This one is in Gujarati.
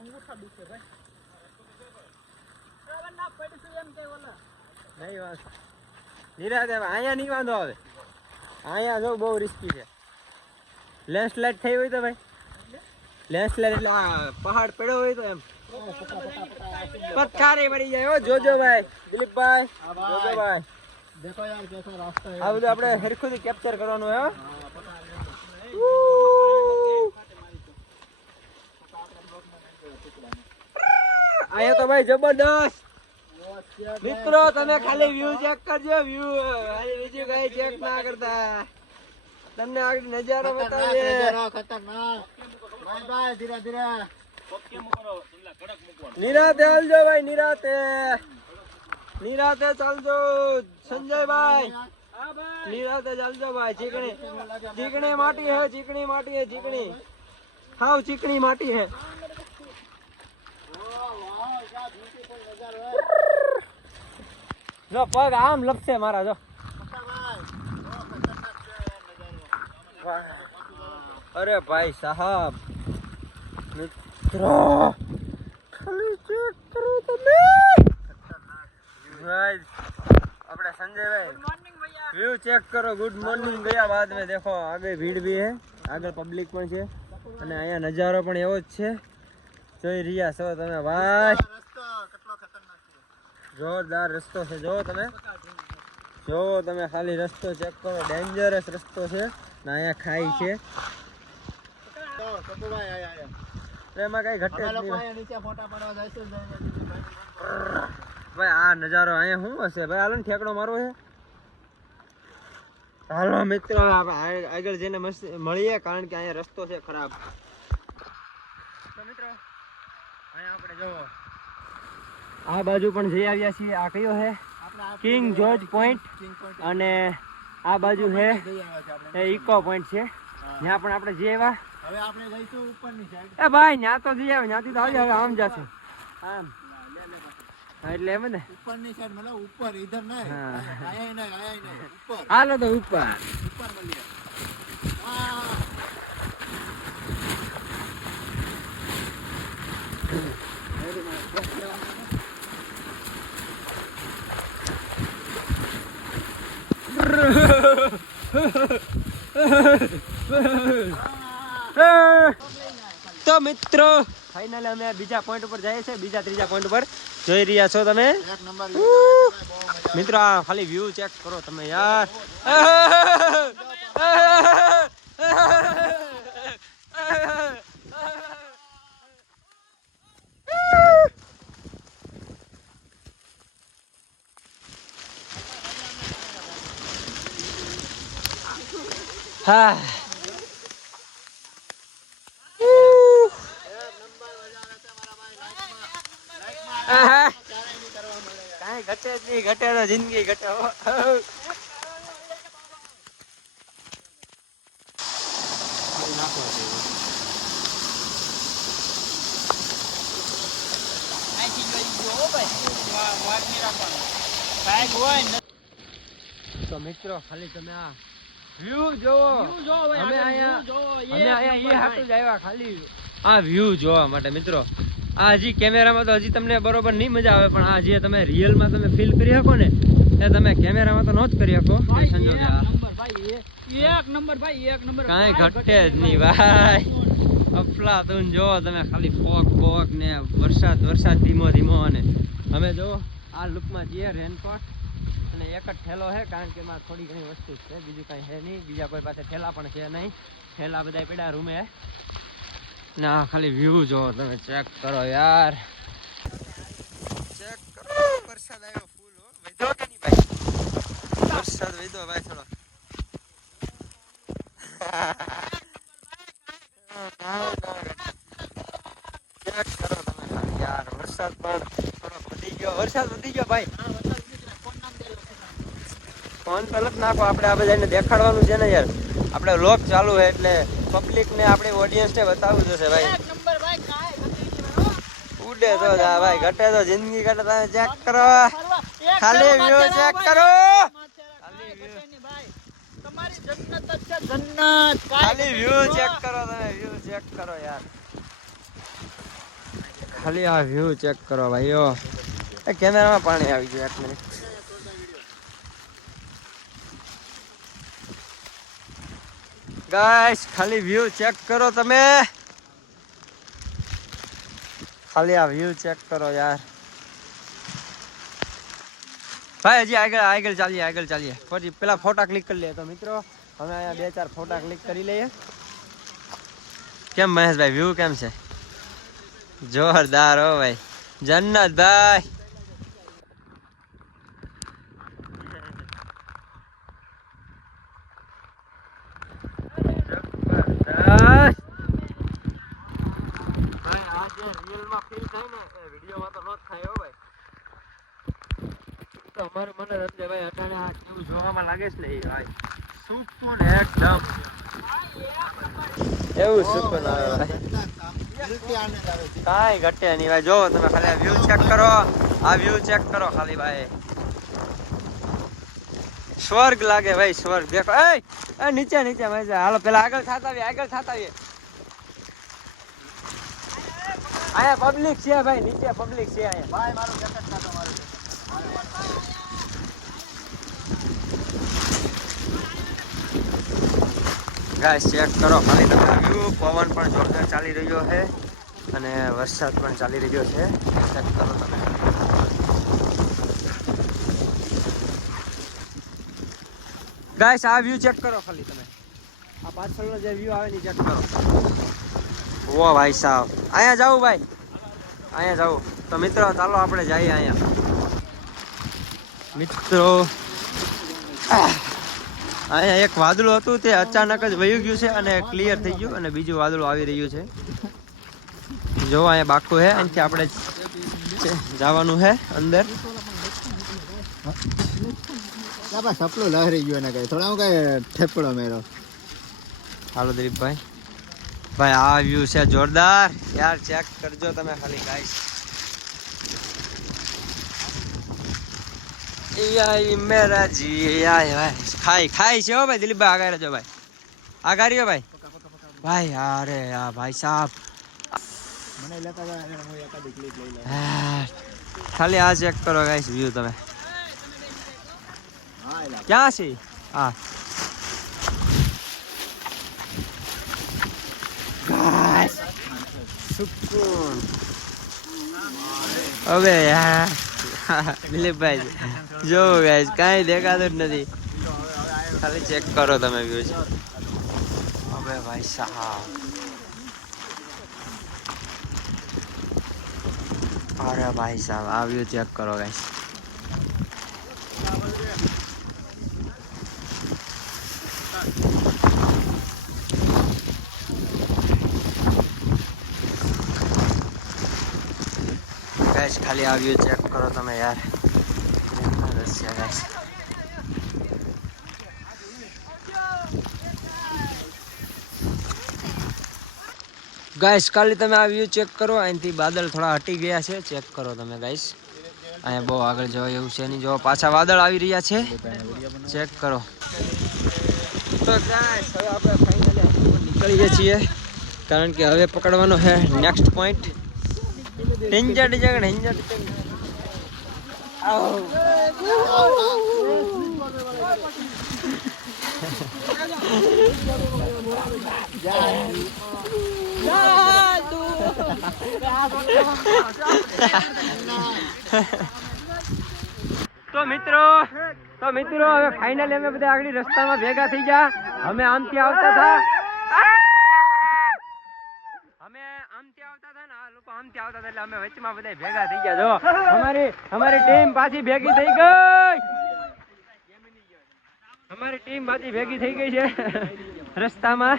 અંગૂઠા દુખે ભાઈ. બરાબર ના પડીશું એમ કે ઓલા. નહીં વાત. નિરાતે અહીંયા નહીં વાંધો આવે. અહીંયા જો બહુ રિસ્કી છે. લેન્ડસ્લાઇડ થઈ હોય તો ભાઈ. લેન્ડસ્લાઇડ એટલે પહાડ પડ્યો હોય તો એમ. પથ્થારે પડી જાય. જોજો ભાઈ દિલીપભાઈ, જોજો ભાઈ. देखो यार कैसा रास्ता है. આ બધું આપણે હરખુથી કેપ્ચર કરવાનું હે. આયા તો ભાઈ જબરદસ્ત. મિત્રો તમે ખાલી વ્યૂ ચેક કરજો. વ્યૂ બીજું કઈ ચેક ના કરતા. તમને આગળ નજારો બતાવીએ. खतरनाक. बाय बाय धीरे धीरे. નિરાતે હાલજો ભાઈ, નિરાતે. નિરાતે ચાલજો સંજયભાઈ. નિરાતે ચાલજો ભાઈ. ચીકણી ચીકણી માટી હે, ચીકણી માટી હે, ચીકણી હાવ ચીકણી માટી હે. જો પગ આમ લપસે મારા. જો અરે ભાઈ સાહેબ, મિત્રો ખાલી ચેક કરો તમે. भाई अपने संजय भाई व्यू चेक करो. गुड मॉर्निंग गया बाद में देखो आगे भीड़ भी है, आगे पब्लिक પણ છે અને અહીંયા નજારો પણ એવો જ છે. જોઈ રહ્યા છો તમે ભાઈ. જોરદાર રસ્તો છે. જો તમે ખાલી રસ્તો ચેક કરો. ડેન્જરસ રસ્તો છે ને અહીંયા ખાઈ છે. એમાં કઈ ઘટે જ નહીં ભાઈ. આ નજારો અહીંયા શું હશે ભાઈ? હાલો ને ઠેકડો મારવો છે. હાલો મિત્રો આગળ જઈને મળીએ, કારણ કે અહીંયા રસ્તો છે ખરાબ. તો મિત્રો અહીંયા આપણે જો આ બાજુ પણ જઈ આવ્યા છીએ. આ કયો છે? King George point. અને આ બાજુ છે એ ઇકો પોઈન્ટ છે. ત્યાં પણ આપણે જઈ આવ્યા. હવે આપણે જઈશું ઉપરની સાઈડ. એ ભાઈ ત્યાં તો જઈ આવે. ત્યાંથી તો આવી આમ જશે આમ. એટલે એમ ને ઉપરની સાઈડ મતલબ ઉપર ઇધર નહીં. આયા નહીં ઉપર. હાલો તો ઉપર મળીએ. તો મિત્રો ફાઇનલી અમે બીજા પોઈન્ટ ઉપર જઈએ છીએ. બીજા ત્રીજા પોઈન્ટ ઉપર જોઈ રહ્યા છો તમે. એક નંબર મિત્રો આ ખાલી વ્યૂ ચેક કરો તમે યાર. હા કાંઈ ઘટે જ નહીં. ઘટે તો જિંદગી ઘટે. તો મિત્રો ખાલી તમે આ વ્યૂ જોવો. અમે અહીંયા એ હાટું જ આવ્યા ખાલી આ વ્યૂ જોવા માટે. મિત્રો આ હજી કેમેરામાં તો હજી તમને બરોબર નહીં મજા આવે, પણ આ જે તમે રિયલમાં તમે ફીલ કરી શકો ને એ તમે કેમેરામાં તો ન જ કરી શકો. કાંઈ ઘટે જ નહીં ભાઈ. અફલાતુન જોવો તમે ખાલી. ફોગ ને વરસાદ ધીમો અને અમે જો આ લુકમાં જઈએ. રેનકોટ અને એક જ ઠેલો છે, કારણ કે એમાં થોડી ઘણી વસ્તુ છે, બીજું કાંઈ છે નહીં. બીજા કોઈ પાસે ઠેલા પણ છે નહીં. ઠેલા બધા પડ્યા રૂમે. ના ખાલી વ્યૂ જો તમે ચેક કરો યાર. ચેક કરો. વરસાદ આવ્યો ફૂલ. વધો કે નહીં ભાઈ? વરસાદ વધો ભાઈ થોડો. ચેક કરો તમે ખાલી યાર. વરસાદ પણ થોડો વધી ગયો ભાઈ. ફોન તરત નાખો. આપણે આ બધાને દેખાડવાનું છે ને યાર. આપણે વ્લોગ ચાલુ છે એટલે પબ્લિક ને આપણી ઓડિયન્સ ને બતાવવું જોશે ભાઈ. ઉડે તો જા ભાઈ. ઘટે તો જિંદગી ઘટે. તમે ચેક કરો. ખાલી વ્યૂ ચેક કરો. ખાલી વ્યૂ ચેક કરો તમે. વ્યૂ ચેક કરો યાર. ખાલી આ વ્યૂ ચેક કરો ભાઈઓ. એ કેમેરામાં પાણી આવી ગયું, 1 મિનિટ. ગાઈસ ખાલી વ્યૂ ચેક કરો તમે. ખાલી આ વ્યૂ ચેક કરો યાર. ભાઈ હજી આગળ ચાલીએ પછી પેલા ફોટા ક્લિક કરી લઈએ. તો મિત્રો અમે અહીંયા 2-4 ફોટા ક્લિક કરી લઈએ. કેમ મહેશભાઈ વ્યૂ કેમ છે? જોરદાર હો ભાઈ. જન્નતભાઈ અમારે મને એટલે ભાઈ અટાણે આ કેવું જોવામાં લાગે છે ને એ ભાઈ સુકૂન એકદમ એવું સુકૂન આવે ભાઈ. કાંઈ ઘટે નહીં ભાઈ. જો તમે ખાલી આ વ્યૂ ચેક કરો. આ વ્યૂ ચેક કરો ખાલી ભાઈ. સ્વર્ગ લાગે ભાઈ, સ્વર્ગ. દેખો એ નીચે ભાઈ. હાલો પેલા આગળ થતા આવીએ. અહીંયા પબ્લિક છે ભાઈ, નીચે પબ્લિક છે અહીંયા. ભાઈ મારું જેકેટ ના તમારું ગાઈસ ચેક કરો ખાલી તમે આ વ્યૂ. પવન પણ જોરદાર ચાલી રહ્યો છે અને વરસાદ પણ ચાલી રહ્યો છે. ચેક કરો તમે. ગાઈસ આ વ્યૂ ચેક કરો ખાલી તમે. આ પાછળનો જે વ્યૂ આવે ને ચેક કરો. વો ભાઈ સાહેબ, અહીંયા જાવ ભાઈ, અહીંયા જાવ. તો મિત્રો ચાલો આપણે જઈએ અહીંયા. મિત્રો અહીંયા એક વાદળું હતું તે અચાનક જ વયું ગયું છે અને ક્લિયર થઈ ગયું અને બીજું વાદળું આવી રહ્યું છે. જો અહીંયા બાકુ છે, અહીંથી આપણે જવાનું છે અંદર. સપલું લહેરી ગયું ને કઈ થોડા કઈ ઠેપડો મેરો. હાલો દિલીપભાઈ. ભાઈ આ વ્યૂ છે જોરદાર યાર. ચેક કરજો તમે ખાલી ગાઈસ. મેરા જી ખાઈ છે હો ભાઈ. દિલીપભાઈ આગળ રહેજો ભાઈ. આગળ રહ્યો ભાઈ. ભાઈ અરે યાર ભાઈ સાહેબ મને લેતા જાય હું એકાદી ક્લિપ લઈ લઉં. ખાલી આ ચેક કરો ગાઈસ વ્યૂ તમે. ક્યાં છે? હા ગાઈસ સુકૂન. હવે યાર દિલીપભાઈ જો ગાઈસ કાંઈ દેખાતું જ નથી. ખાલી ચેક કરો તમે વ્યૂ છે. હવે ભાઈ સાહેબ અરે ભાઈ સાહેબ આ વ્યૂ ચેક કરો ગાઈસ. ગાઈસ ખાલી આ વ્યૂ ચેક કરો તમે યાર. ગાઈસ ખાલી તમે આ વ્યૂ ચેક કરો. અહીંથી બાદળ થોડા હટી ગયા છે. ચેક કરો તમે ગાઈસ. અહીંયા બહુ આગળ જવાય એવું છે નહીં. જો પાછા વાદળ આવી રહ્યા છે. ચેક કરો. તો ગાઈસ હવે આપણે ફાઇનલી નીકળીએ છીએ કારણ કે હવે પકડવાનો છે નેક્સ્ટ પોઈન્ટ. હિંજડ જગડ હિંજડ તો મિત્રો હવે ફાઇનલી અમે બધા આગળ રસ્તામાં ભેગા થઈ ગયા. અમે આમથી આવતા હતા ને આ લોકો આમથી આવતા હતા એટલે અમે વચમાં બધા ભેગા થઈ ગયા. જો અમારી ટીમ પાછી ભેગી થઈ ગઈ. અમારી ટીમ પાછી ભેગી થઈ ગઈ છે રસ્તામાં.